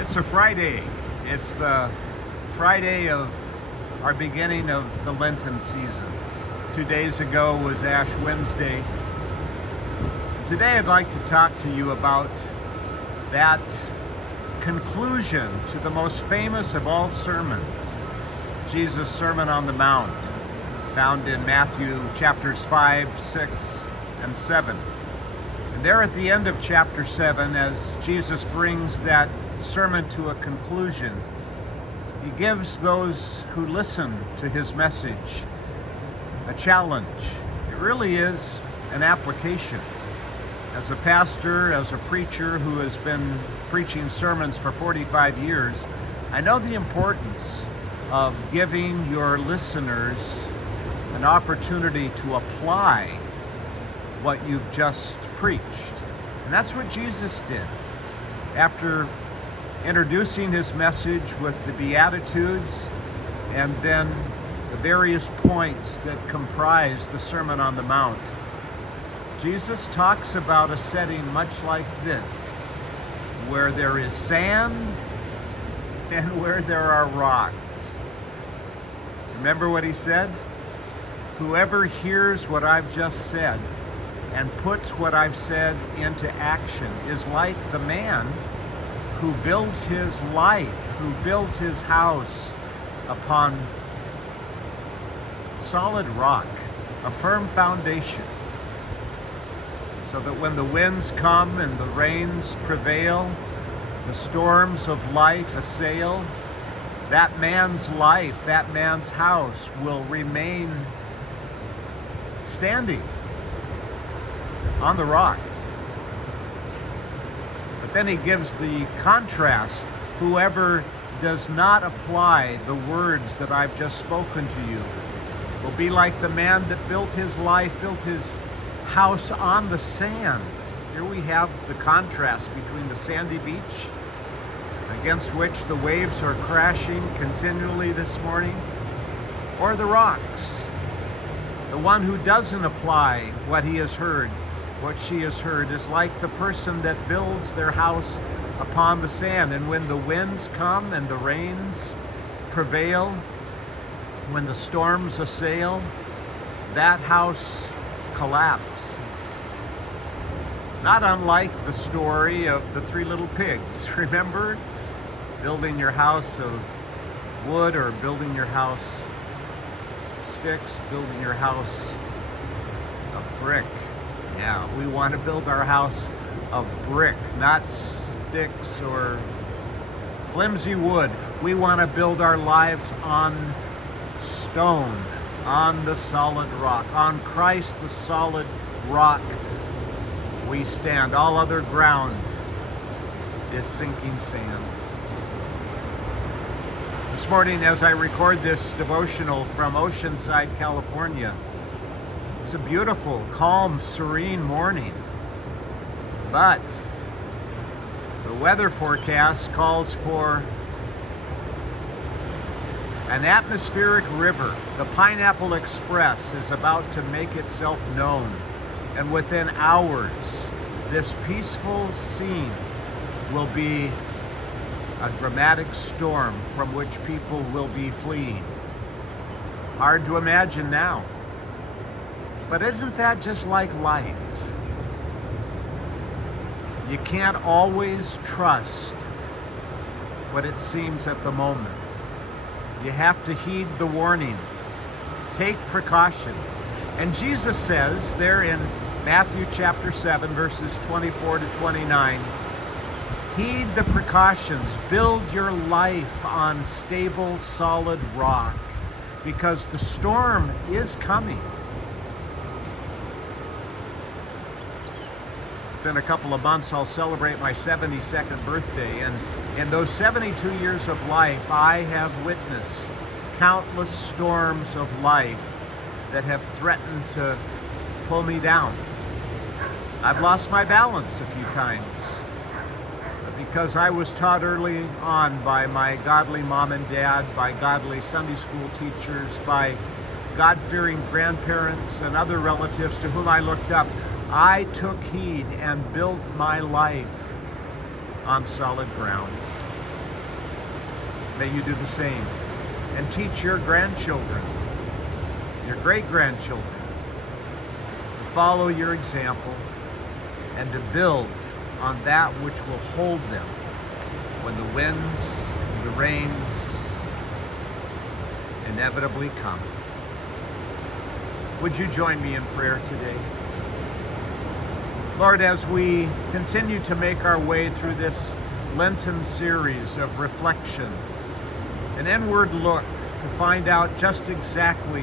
It's a Friday. It's the Friday of our beginning of the Lenten season. 2 days ago was Ash Wednesday. Today I'd like to talk to you about that conclusion to the most famous of all sermons, Jesus' Sermon on the Mount, found in Matthew chapters 5, 6, and 7. And there at the end of chapter 7, as Jesus brings that sermon to a conclusion, he gives those who listen to his message a challenge. It really is an application. As a pastor, as a preacher who has been preaching sermons for 45 years, I know the importance of giving your listeners an opportunity to apply what you've just preached. And that's what Jesus did. After introducing his message with the Beatitudes and then the various points that comprise the Sermon on the Mount, Jesus talks about a setting much like this, where there is sand and where there are rocks. Remember what he said? Whoever hears what I've just said and puts what I've said into action is like the man who builds his life, who builds his house upon solid rock, a firm foundation, so that when the winds come and the rains prevail, the storms of life assail, that man's life, that man's house will remain standing on the rock. But then he gives the contrast. Whoever does not apply the words that I've just spoken to you will be like the man that built his life, built his house on the sand. Here we have the contrast between the sandy beach, against which the waves are crashing continually this morning, or the rocks. The one who doesn't apply what he has heard, what she has heard, is like the person that builds their house upon the sand. And when the winds come and the rains prevail, when the storms assail, that house collapses. Not unlike the story of the three little pigs. Remember? Building your house of wood, or building your house of sticks, building your house of brick. Yeah, we want to build our house of brick, not sticks or flimsy wood. We want to build our lives on stone, on the solid rock, on Christ the solid rock we stand. All other ground is sinking sand. This morning, as I record this devotional from Oceanside, California, it's a beautiful, calm, serene morning. But the weather forecast calls for an atmospheric river. The Pineapple Express is about to make itself known. And within hours, this peaceful scene will be a dramatic storm from which people will be fleeing. Hard to imagine now. But isn't that just like life? You can't always trust what it seems at the moment. You have to heed the warnings. Take precautions. And Jesus says there in Matthew chapter 7, verses 24 to 29, heed the precautions. Build your life on stable, solid rock, because the storm is coming. In a couple of months, I'll celebrate my 72nd birthday, and in those 72 years of life, I have witnessed countless storms of life that have threatened to pull me down. I've lost my balance a few times because I was taught early on by my godly mom and dad, by godly Sunday school teachers, by God-fearing grandparents and other relatives to whom I looked up. I took heed and built my life on solid ground. May you do the same and teach your grandchildren, your great-grandchildren, to follow your example and to build on that which will hold them when the winds and the rains inevitably come. Would you join me in prayer today? Lord, as we continue to make our way through this Lenten series of reflection, an inward look to find out just exactly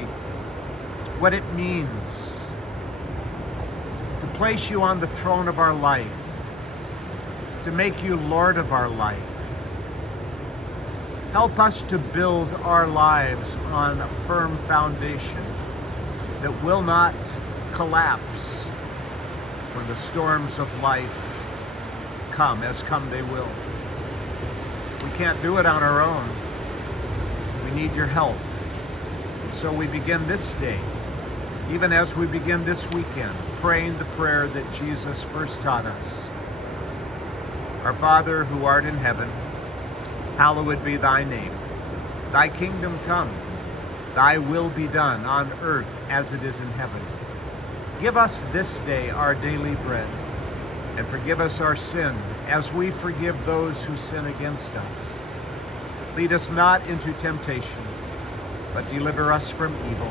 what it means to place you on the throne of our life, to make you Lord of our life. Help us to build our lives on a firm foundation that will not collapse when the storms of life come, as come they will. We can't do it on our own. We need your help. And so we begin this day, even as we begin this weekend, praying the prayer that Jesus first taught us. Our Father, who art in heaven, hallowed be thy name. Thy kingdom come, thy will be done on earth as it is in heaven. Give us this day our daily bread, and forgive us our sin as we forgive those who sin against us. Lead us not into temptation, but deliver us from evil.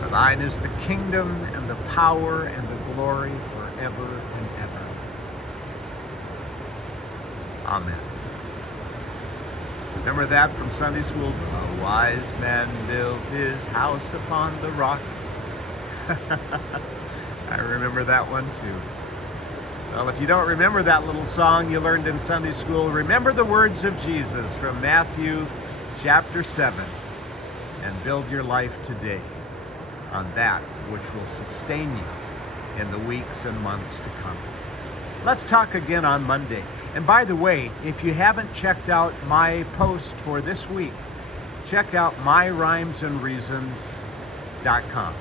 For thine is the kingdom and the power and the glory forever and ever. Amen. Remember that from Sunday school? A wise man built his house upon the rock. I remember that one too. Well, if you don't remember that little song you learned in Sunday school, remember the words of Jesus from Matthew chapter 7 and build your life today on that which will sustain you in the weeks and months to come. Let's talk again on Monday. And by the way, if you haven't checked out my post for this week, check out myrhymesandreasons.com.